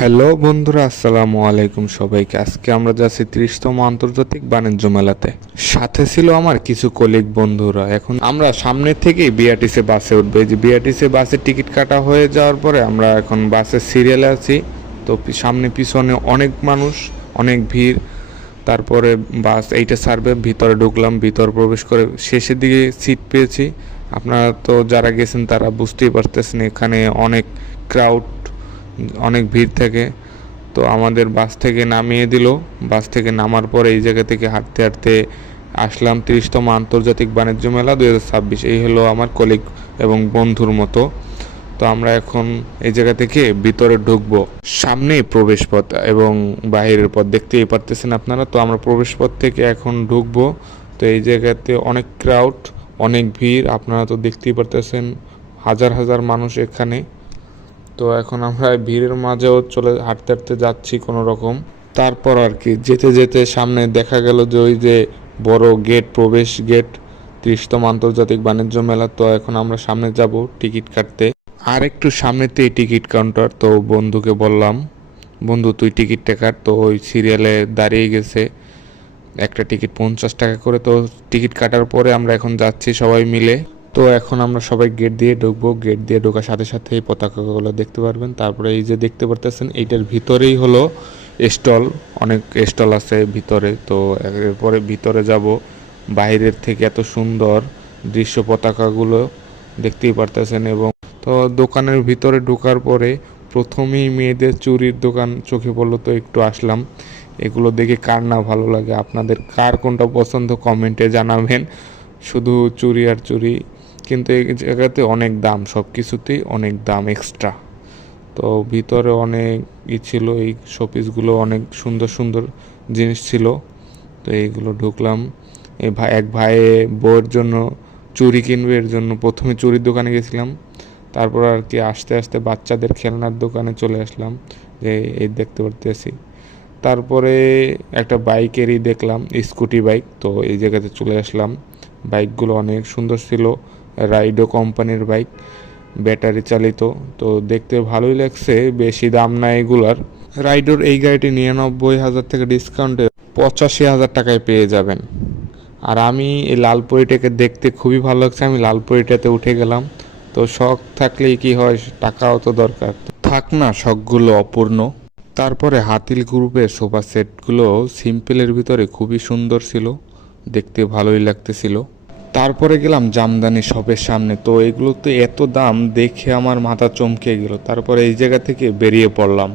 Hello বন্ধুরা, আসসালামু আলাইকুম সবাইকে। আজকে আমরা যাচ্ছি 30তম আন্তর্জাতিক বাণিজ্য মেলাতে। সাথে ছিল আমার কিছু কলিগ বন্ধুরা। এখন আমরা সামনে থেকেই বিআরটিসি বাসে উঠবো। এই যে বিআরটিসি বাসের টিকিট কাটা হয়ে যাওয়ার পরে আমরা এখন বাসের সিরিয়ালে আছি। তো সামনে পিছনে অনেক মানুষ, অনেক ভিড়। তারপরে বাস এইটা ছাড়বে, ভিতরে ঢুকলাম, ভিতর প্রবেশ করে শেষের দিকে সিট পেয়েছি। আপনারা তো যারা গেছেন তারা বুঝতেই পারতেছেন এখানে অনেক ক্রাউড, অনেক ভিড় থাকে। তো আমাদের বাস থেকে নামিয়ে দিল। বাস থেকে নামার পরে এই জায়গা থেকে হাঁটতে হাঁটতে আসলাম 30তম আন্তর্জাতিক বাণিজ্য মেলা 2026। এই হলো আমার কলিগ এবং বন্ধুর মতো। তো আমরা এখন এই জায়গা থেকে ভিতরে ঢুকবো। সামনেই প্রবেশ পথ এবং বাইরের পথ দেখতেই পারতেছেন আপনারা। তো আমরা প্রবেশ পথ থেকে এখন ঢুকবো। তো এই জায়গাতে অনেক ক্রাউড, অনেক ভিড়, আপনারা তো দেখতেই পারতেছেন, হাজার হাজার মানুষ এখানে। তো এখন আমরা ভিড়ের মাঝেও চলে হাঁটতে হাঁটতে যাচ্ছি কোনো রকম। তারপর আর কি যেতে যেতে সামনে দেখা গেল যে ওই যে বড় গেট, প্রবেশ গেট, 30তম আন্তর্জাতিক বাণিজ্য মেলা। তো এখন আমরা সামনে যাব টিকিট কাটতে। আর একটু সামনেতেই টিকিট কাউন্টার। তো বন্ধুকে বললাম, বন্ধু তুই টিকিটটা কাট। তো ওই সিরিয়ালে দাঁড়িয়ে গেছে। একটা টিকিট 50 টাকা করে। তো টিকিট কাটার পরে আমরা এখন যাচ্ছি সবাই মিলে। তো এখন আমরা সবাই গেট দিয়ে ঢুকবো। গেট দিয়ে ঢোকার সাথে সাথে এই পতাকাগুলো দেখতে পারবেন। তারপরে এই যে দেখতে পারতেছেন, এইটার ভিতরেই হলো স্টল, অনেক স্টল আছে ভিতরে। তো এরপরে ভিতরে যাব। বাইরের থেকে এত সুন্দর দৃশ্য, পতাকাগুলো দেখতেই পারতেছেন। এবং তো দোকানের ভিতরে ঢোকার পরে প্রথমেই মেয়েদের চুড়ির দোকান চোখে পড়লো। তো একটু আসলাম। এগুলো দেখে কার না ভালো লাগে, আপনাদের কার কোনটা পছন্দ কমেন্টে জানাবেন। শুধু চুড়ি আর চুড়ি, কিন্তু এই জায়গাতে অনেক দাম, সব কিছুতেই অনেক দাম এক্সট্রা। তো ভিতরে অনেক ছিল, এই শোপিসগুলো অনেক সুন্দর সুন্দর জিনিস ছিল। তো এইগুলো ঢুকলাম। এই এক ভাই বউয়ের জন্য চুড়ি কিনবে, এর জন্য প্রথমে চুড়ির দোকানে গেছিলাম। তারপর আর কি আস্তে আস্তে বাচ্চাদের খেলনার দোকানে চলে আসলাম, যে এই দেখতে পারতেছি। তারপরে একটা বাইকেরই দেখলাম, স্কুটি বাইক। তো এই জায়গাতে চলে আসলাম। বাইকগুলো অনেক সুন্দর ছিল, রাইডো কোম্পানির বাইক, ব্যাটারি চালিত। তো দেখতে ভালোই লাগছে, বেশি দাম না এগুলার। রাইডোর এই গাড়িটি 99,000 থেকে ডিসকাউন্টে 85,000 টাকায় পেয়ে যাবেন। আর আমি এই লালপরিটাকে দেখতে খুবই ভালো লাগছে, আমি লালপরিটাতে উঠে গেলাম। তো শখ থাকলেই কি হয়, টাকাও তো দরকার, থাক না শখগুলো অপূর্ণ। তারপরে হাতিল গ্রুপের সোফা সেটগুলো সিম্পলের ভিতরে খুবই সুন্দর ছিল, দেখতে ভালোই লাগতেছিল। তারপরে গেলাম জামদানি শপের সামনে। তো এগুলো তো এত দাম দেখে আমার মাথা চমকে গেল। তারপরে এই জায়গা থেকে বেরিয়ে পড়লাম।